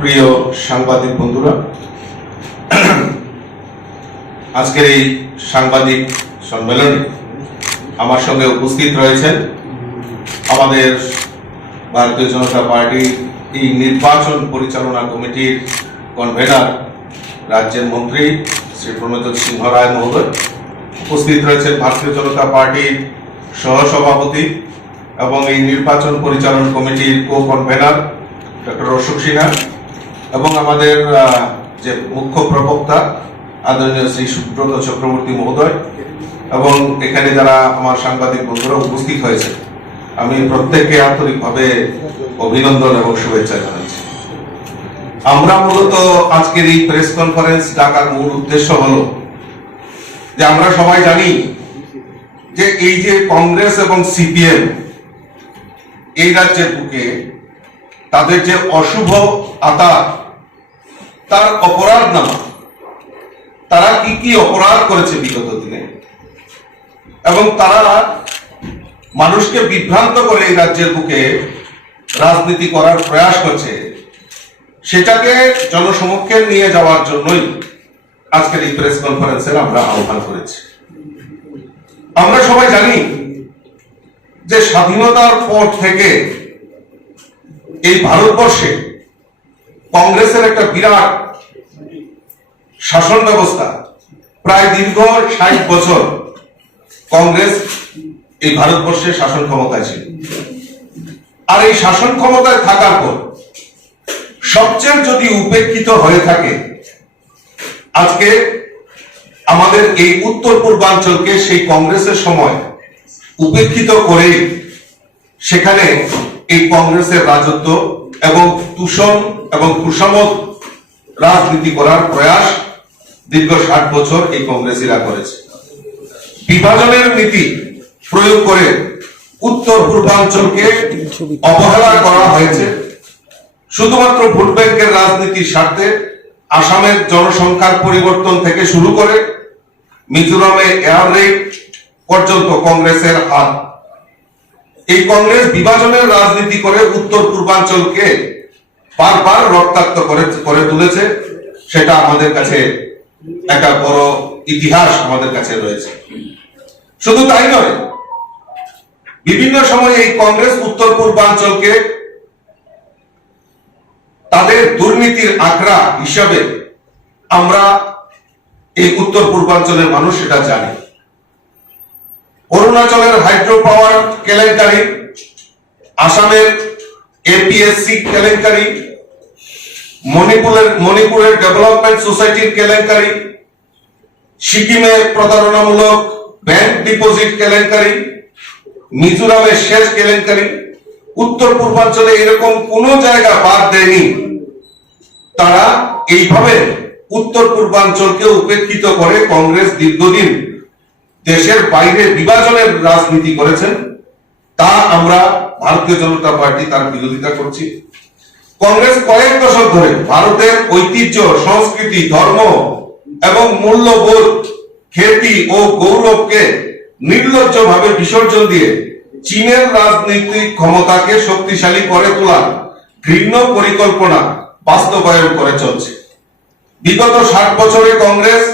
প্রিয় সাংবাদিক বন্ধুরা, আজকের এই সাংবাদিক সম্মেলনে আমার সঙ্গে উপস্থিত রয়েছেন আমাদের ভারতীয় জনতা পার্টির এই নির্বাচন পরিচালনা কমিটির কনভেনার, রাজ্যের মন্ত্রী শ্রী প্রণজিৎ সিংহ রায় মহোদয়। উপস্থিত রয়েছেন ভারতীয় জনতা পার্টির সহসভাপতি এবং এই নির্বাচন পরিচালন কমিটির co convener doctor Ashok Sinha এবং আমাদের যে মুখ্য প্রবক্তা আদরণীয় শ্রী সুব্রত চক্রবর্তী মহোদয় এবং এখানে যারা আমার সাংবাদিক বন্ধুরা উপস্থিত হয়েছে, আমি প্রত্যেককে আন্তরিকভাবে অভিনন্দন এবং শুভেচ্ছা জানাচ্ছি। আমরা মূলত আজকের এই প্রেস কনফারেন্স ডাকার মূল উদ্দেশ্য হলো যে আমরা সবাই জানি যে এই যে কংগ্রেস এবং সিপিএম এই রাজ্যের বুকে তাদের যে অশুভ আতাত, তার অপরাধ নামা, তারা কি কি অপরাধ করেছে বিগত দিনে এবং তারা মানুষকে বিভ্রান্ত করে এই রাজ্যের বুকে রাজনীতি করার প্রয়াস করছে, সেটাকে জনসমক্ষে নিয়ে যাওয়ার জন্যই আজকের এই প্রেস কনফারেন্সের আমরা আহ্বান করেছি। আমরা সবাই জানি যে স্বাধীনতার পর থেকে এই ভারতবর্ষে কংগ্রেসের একটা বিরাট শাসন ব্যবস্থা, প্রায় দীর্ঘ 60 বছর কংগ্রেস এই ভারতবর্ষে শাসন ক্ষমতায় ছিল। আর এই শাসন ক্ষমতায় থাকার পর সবচেয়ে যদি উপেক্ষিত হয়ে থাকে আজকে আমাদের এই উত্তর পূর্বাঞ্চলকে সেই কংগ্রেসের সময় উপেক্ষিত করে সেখানে এই কংগ্রেসের রাজত্ব এবং তুষণ এবং কুসমত রাজনীতি করার প্রয়াস দীর্ঘ 60 বছর এই কংগ্রেসীরা করেছে। বিভাজনের নীতি প্রয়োগ করে উত্তর পূর্বাঞ্চলকে অবহেলা করা হয়েছে। শুধুমাত্র ভোট ব্যাংকের রাজনীতির স্বার্থে আসামের জনসংখ্যার পরিবর্তন থেকে শুরু করে মিজোরামে এয়ার রেড পর্যন্ত কংগ্রেসের হাত। এই কংগ্রেস বিভাজনের রাজনীতি করে উত্তর পূর্বাঞ্চলকে বারবার রক্তাক্ত করে তুলেছে। সেটা আমাদের কাছে একটা বড় ইতিহাস আমাদের কাছে রয়েছে। শুধু তাই নয়, বিভিন্ন সময় এই কংগ্রেস উত্তর পূর্বাঞ্চলকে তাদের দুর্নীতির আখড়া হিসাবে আমরা এই উত্তর পূর্বাঞ্চলের মানুষ সেটা জানি। অরুণাচলের হাইড্রো পাওয়ার কেলেঙ্কারি, আসামের এপিএসসি কেলেঙ্কারি, মণিপুরের ডেভেলপমেন্ট সোসাইটির কেলেঙ্কারি, সিকিমে প্রতারণামূলক ব্যাংক ডিপোজিট কেলেঙ্কারি, মিজোরামের শেষ কেলেঙ্কারি, উত্তর পূর্বাঞ্চলে এরকম কোন জায়গা বাদ দেয়নি। তারা এইভাবে উত্তর পূর্বাঞ্চলকে উপেক্ষিত করে কংগ্রেস দীর্ঘদিন দেশের বাইরে বিভাজনের রাজনীতি করেছেন। তা আমরা ভারতীয় জনতা পার্টি তার বিরোধিতা করছি। কংগ্রেস কয়েক দশক ধরে ভারতের ঐতিহ্য, সংস্কৃতি, ধর্ম এবং মূল্যবোধ, খ্যাতি ও গৌরবকে নির্লজ্জভাবে বিসর্জন দিয়ে চীনের রাজনৈতিক ক্ষমতাকে শক্তিশালী করে তোলার ঘৃণ্য পরিকল্পনা বাস্তবায়ন করে চলছে। বিগত 60 বছরে কংগ্রেস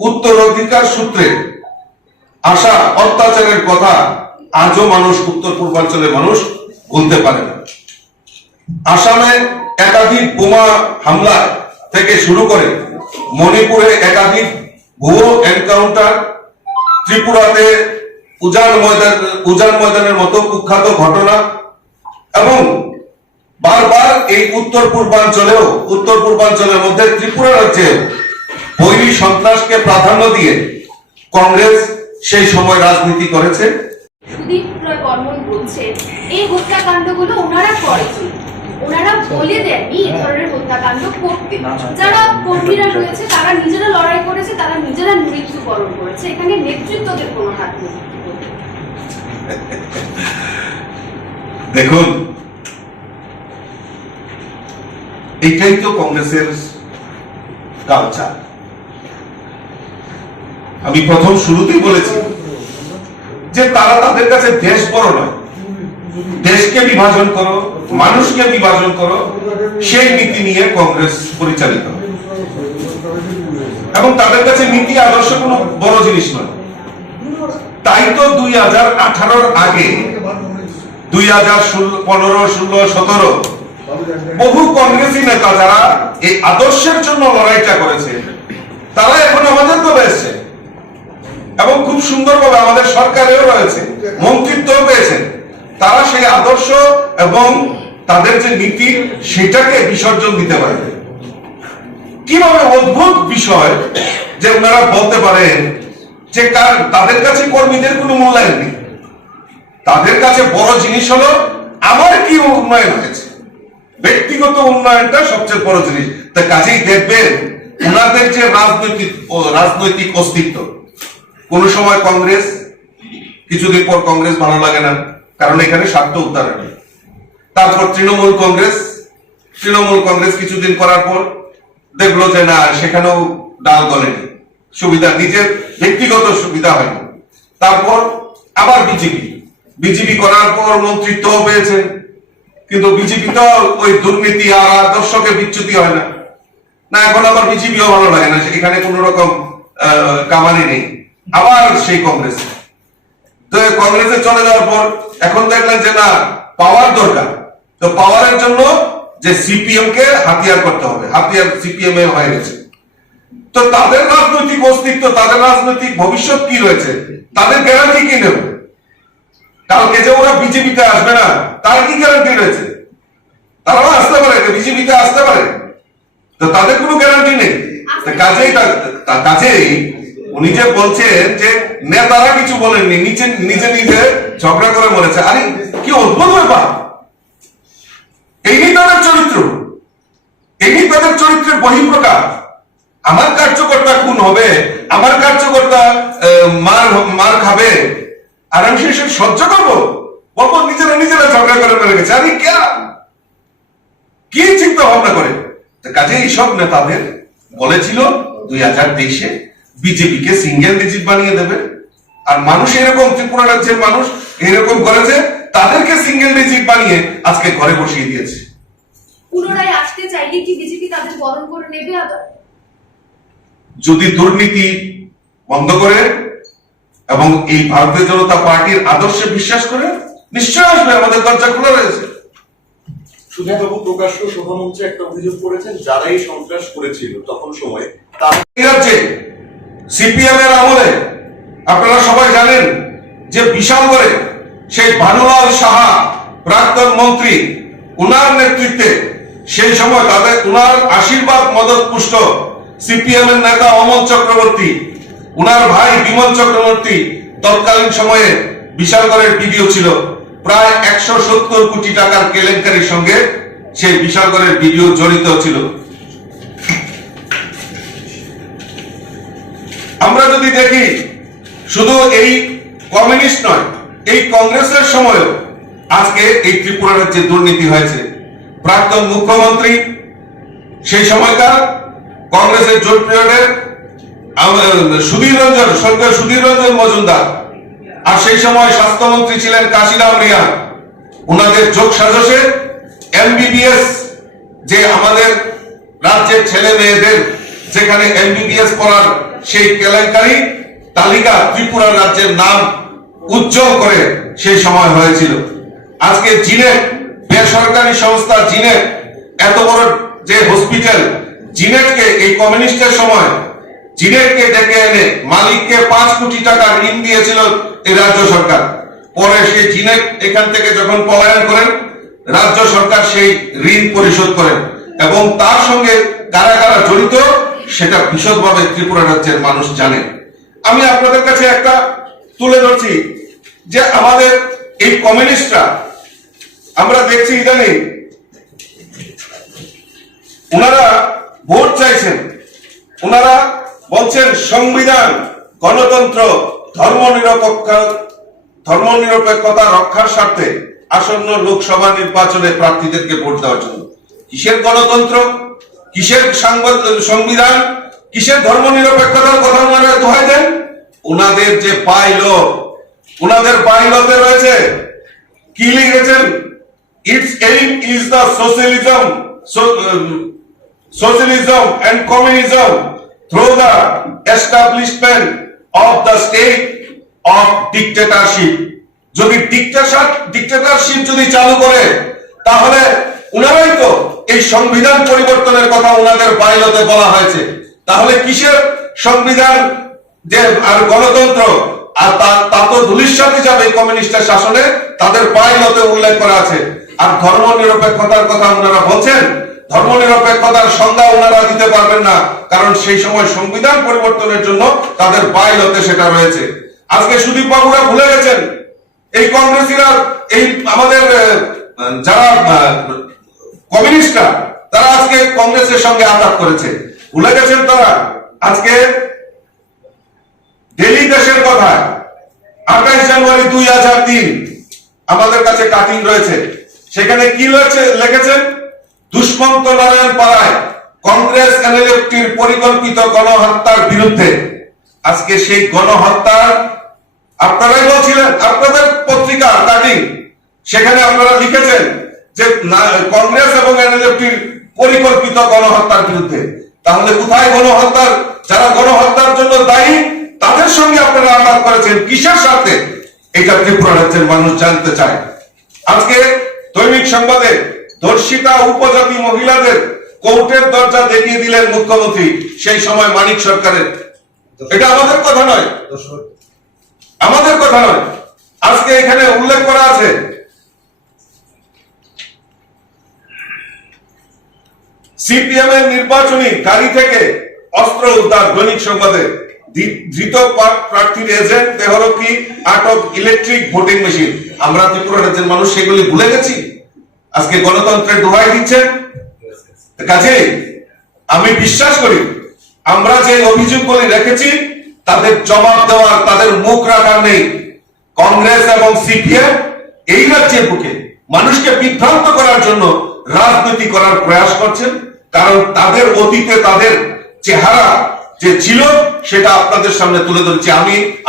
উত্তরাধিকার সূত্রে আসা অত্যাচারের কথা আজও মানুষ, উত্তর পূর্বাঞ্চলের মানুষ ভুলতে পারে না। আসামে একাধিক বোমা হামলা থেকে শুরু করে মণিপুরে একাধিক ভুয়ো এনকাউন্টার, ত্রিপুরাতে উজান ময়দানের মতো কুখ্যাত ঘটনা এবং বারবার এই উত্তর পূর্বাঞ্চলের মধ্যে ত্রিপুরা রাজ্যে বৈরী সন্ত্রাসকে প্রাধান্য দিয়ে কংগ্রেস সেই সময় রাজনীতি করেছে। সুদীপ রায় বর্মন বলছেন এই হত্যাকাণ্ডগুলো ওনারা করেছেন, ওনারা বলে দেননি এই ধরনের হত্যাকাণ্ড করতে। যারা কর্মীরা রয়েছে তারা নিজেরা লড়াই করেছে, তারা নিজেরা মৃত্যুবরণ করেছে, এখানে নেতৃত্বদের কোনো হাত নেই। দেখুন, এটাই তো কংগ্রেসের কালচার। আমি প্রথম শুরুতেই বলেছি যে তারা, তাদের কাছে দেশ বড় নয়, দেশকে বিভাজন করো, মানুষকে বিভাজন করো, সেই নীতি নিয়ে কংগ্রেস পরিচালিত হয়। এবং তাদের কাছে নীতি আদর্শ কোনো বড় জিনিস নয়। তাই তো 2018-র আগে 2015, 16, 17 বহু কংগ্রেসী নেতা যারা এই আদর্শের জন্য লড়াইটা করেছে, তারা এখন আমাদের দলে এসেছে এবং খুব সুন্দরভাবে আমাদের সরকারেও রয়েছে, মন্ত্রিত্ব পেয়েছেন। তারা সেই আদর্শ এবং তাদের যে নীতি সেটাকে বিসর্জন দিতে পারে। কিভাবে অদ্ভুত বিষয় যে ওনারা বলতে পারেন যে তাদের কাছে কর্মীদের কোনো মূল্যায়ন নেই, তাদের কাছে বড় জিনিস হলো আমার কি উন্নয়ন হয়েছে, ব্যক্তিগত উন্নয়নটা সবচেয়ে বড় জিনিস। তা কাজেই দেখবেন ওনাদের যে রাজনৈতিক অস্তিত্ব, কোন সময় কংগ্রেস, কিছুদিন পর কংগ্রেস ভালো লাগে না, কারণ এখানে স্বার্থ উত্তরণ। তারপর তৃণমূল কংগ্রেস কিছুদিন করার পর দেখলো যে না, সেখানেও ডাল গলেনি, সুবিধা নিজের ব্যক্তিগত সুবিধা হয়নি। তারপর আবার বিজেপি করার পর মন্ত্রিত্ব পেয়েছেন, কিন্তু বিজেপি তো ওই দুর্নীতি আর আদর্শকে বিচ্যুতি হয় না। এখন আবার বিজেপিও ভালো লাগে না, এখানে কোন রকম কামানি নেই, আবার সেই কংগ্রেস। তো কংগ্রেসে চলে যাওয়ার পর এখন দেখলেন যে না, পাওয়ার দরকার। তো পাওয়ারের জন্য যে সিপিএম কে হাতিয়ার করতে হবে, হাতিয়ার সিপিএম এ হয়ে গেছে। তো তাদের রাজনৈতিক অস্তিত্ব, তাদের রাজনৈতিক ভবিষ্যৎ কি রয়েছে, তাদের গ্যারান্টি কি নেবে? কালকে যে ওরা বিজেপিতে আসবে না, তার কি গ্যারান্টি রয়েছে? তারাও আসতে পারে, বিজেপিতে আসতে পারে, তো তাদের কোনো গ্যারান্টি নেই। কাজেই উনি যে বলছেন যে নেতারা কিছু বলেননি, নিজে ঝগড়া করে মরেছে, আরে কি অদ্ভুত ব্যাপার! এই তাদের চরিত্র, এই তাদের চরিত্রের বহিঃপ্রকাশ। আমার কার্যকর্তা খুন হবে, আমার কার্যকর্তা মার খাবে, আর আমি সে সহ্য করবো? বলবো নিজেরা ঝগড়া করে মেরে গেছে। আরে কি চিন্তা ভাবনা করে? কাজে এইসব নেতাদের বলেছিল 2023-এ বিজেপিকে সিঙ্গেল ডিজিট বানিয়ে দেবে, আর মানুষ এরকম, ত্রিপুরা রাজ্যের মানুষ এরকম করেছে, তাদেরকে সিঙ্গেল ডিজিট বানিয়ে আজকে ঘরে বসিয়ে দিয়েছে। পুনরায় আসতে চাইলে কি বিজেপি তাদের বরণ করে নেবে আবার? যদি দুর্নীতি বন্ধ করে এবং এই ভারতীয় জনতা পার্টির আদর্শে বিশ্বাস করে, নিশ্চয় আসবে, আমাদের দরজা খোলা রয়েছে। সুধীরবাবু প্রকাশ্য সভামঞ্চে একটা অভিযোগ করেছেন, যারা এই সন্ত্রাস করেছিল তখন সময়ে সিপিএম এর আমলে আপনারা সবাই জানেন যে বিশাল করে সেই ভানুলাল সাহা প্রাক্তন মন্ত্রী, উনার নেতৃত্বে সেই সময় তাদের উনার আশীর্বাদ মদত পুষ্ট সিপিএম এর নেতা অমল চক্রবর্তী, উনার ভাই বিমল চক্রবর্তী তৎকালীন সময়ে বিশালগড়ের ভিডিও ছিল, প্রায় 170 কোটি টাকার কেলেঙ্কারির সঙ্গে সেই বিশালগড়ের ভিডিও জড়িত ছিল। আমরা যদি দেখি, শুধু এই কমিউনিস্ট নয়, এই কংগ্রেসের সময় আজকে এই ত্রিপুরা রাজ্যে দুর্নীতি হয়েছে। প্রাক্তন মুখ্যমন্ত্রী সেই সময়কার কংগ্রেসের জোট পিরিয়ডের সুধীর রঞ্জন মজুমদার, আর সেই সময় স্বাস্থ্যমন্ত্রী ছিলেন কাশিরাম রিয়া, ওনাদের যোগ সাজসে এমবিবিএস, যে আমাদের রাজ্যের ছেলে মেয়েদের যেখানে এমবিবিএস পড়ার সেই কেলেঙ্কারি তালিকা ত্রিপুরা রাজ্যের নাম উজ্জ্বল করে সেই সময় হয়েছিল। আজকে জিনেট, বেসরকারি সংস্থা জিনেট, এত বড় যে হসপিটাল, জিনেটকে এই কমিউনিস্টের সময় জিনেটকে ডেকে এনে মালিককে 5 কোটি টাকা ঋণ দিয়েছিল এই রাজ্য সরকার। পরে সেই জিনেট এখান থেকে যখন পলায়ন করেন, রাজ্য সরকার সেই ঋণ পরিশোধ করেন, এবং তার সঙ্গে কারা কারা জড়িত সেটা বিশদভাবে ত্রিপুরা রাজ্যের মানুষ জানে। আমি আপনাদের কাছে একটা তুলে ধরছি যে আমাদের এই কমিউনিস্টরা, আমরা দেখছি ইদানিং ওনারা ভোট চাইছেন, ওনারা বলছেন সংবিধান, গণতন্ত্র, ধর্মনিরপেক্ষতা রক্ষার স্বার্থে আসন্ন লোকসভা নির্বাচনে প্রার্থীদেরকে ভোট দেওয়ার জন্য। কিসের গণতন্ত্র, কিসের সংবিধান, কিসের ধর্মনিরপেক্ষতার কথা ওনারা দোহাই দেন? ওনাদের যে বাইল, ওনাদের বাইলতে রয়েছে কি লিখেছেন? It's aim is the socialism and communism through the establishment of the state of dictatorship. যদি ডিক্টেটরশিপ যদি চালু করে, তাহলে উনারাই তো এই সংবিধান পরিবর্তনের কথা উনাদের বাইলতে বলা হয়েছে। তাহলে কিসের সংবিধান যে আর গণতন্ত্র, আর তা তো ধূলিসাৎ যাবে কমিউনিস্টের শাসনে, তাদের বাইলতে উল্লেখ করা আছে। আর ধর্ম নিরপেক্ষতার কথা ওনারা বলছেন, ধর্ম নিরপেক্ষতার সংজ্ঞা ওনারা দিতে পারবেন না, কারণ সেই সময় সংবিধান পরিবর্তনের জন্য তাদের বাইলতে সেটা রয়েছে। আজকে সুদীপ বাবুরা ভুলে গেছেন, এই কংগ্রেসীরা, এই আমাদের যারা কমিউনিস্টরা, তারা আজকে কংগ্রেসের সঙ্গে আঘাত করেছে, ভুলে গেছেন তারা। আজকে দিল্লি দেশের কথা 28 জানুয়ারি 2003 আমাদের কাছে কাটিং রয়েছে, সেখানে কি লিখেছেন? দুষ্মন্ত নারায়ণ পাড়ায় কংগ্রেস এনএলএফটির পরিকল্পিত গণহত্যার বিরুদ্ধে। আজকে সেই গণহত্যার আপনারাই বলছিলেন, আপনাদের পত্রিকা কাটিং, সেখানে আপনারা লিখেছেন যে কংগ্রেস এবং এনএলএফটির পরিকল্পিত গণহত্যার বিরুদ্ধে। তাহলে কোথায় গণহত্যার, যারা গণহত্যার জন্য দায়ী তাদের সঙ্গে আপনারা আঘাত করেছেন, কিসের সাথে? এটা ত্রিপুরা রাজ্যের মানুষ জানতে চায়। আজকে দৈনিক সংবাদে ধর্ষিতা উপজাতি মহিলাদের কোর্টের দরজা দেখিয়ে দিলেন মুখ্যমন্ত্রী, সেই সময় মানিক সরকারের। এটা আমাদের কথা নয়, আমাদের কথা নয়। আজকে এখানে উল্লেখ করা আছে সিপিএম এর নির্বাচনী গাড়ি থেকে অস্ত্র উদ্ধার, দৈনিক সংবাদে। ধৃত প্রার্থীর এজেন্ট দেহরক্ষী আটক, ইলেকট্রিক ভোটিং মেশিন। আমরা ত্রিপুরা রাজ্যের মানুষ সেগুলি ভুলে গেছি, আজকে গণতন্ত্রের দোহাই দিচ্ছেন। কাজে আমি বিশ্বাস করি আমরা যে অভিযোগগুলি রেখেছি তাদের জবাব দেওয়ার, তাদের মুখ রাখার নেই। কংগ্রেস এবং সিপিএম এই রাজ্যের বুকে মানুষকে বিভ্রান্ত করার জন্য রাজনীতি করার প্রয়াস করছেন, কারণ তাদের অতীতে তাদের চেহারা যে ছিল সেটা আপনাদের সামনে তুলে ধরছি।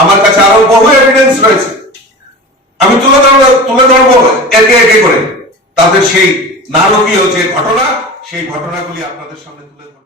আমার কাছে আরো বহু এভিডেন্স রয়েছে, আমি তুলে ধরবো একে একে করে তাদের সেই নারকীয় যে ঘটনা, সেই ঘটনাগুলি আপনাদের সামনে তুলে ধরবো।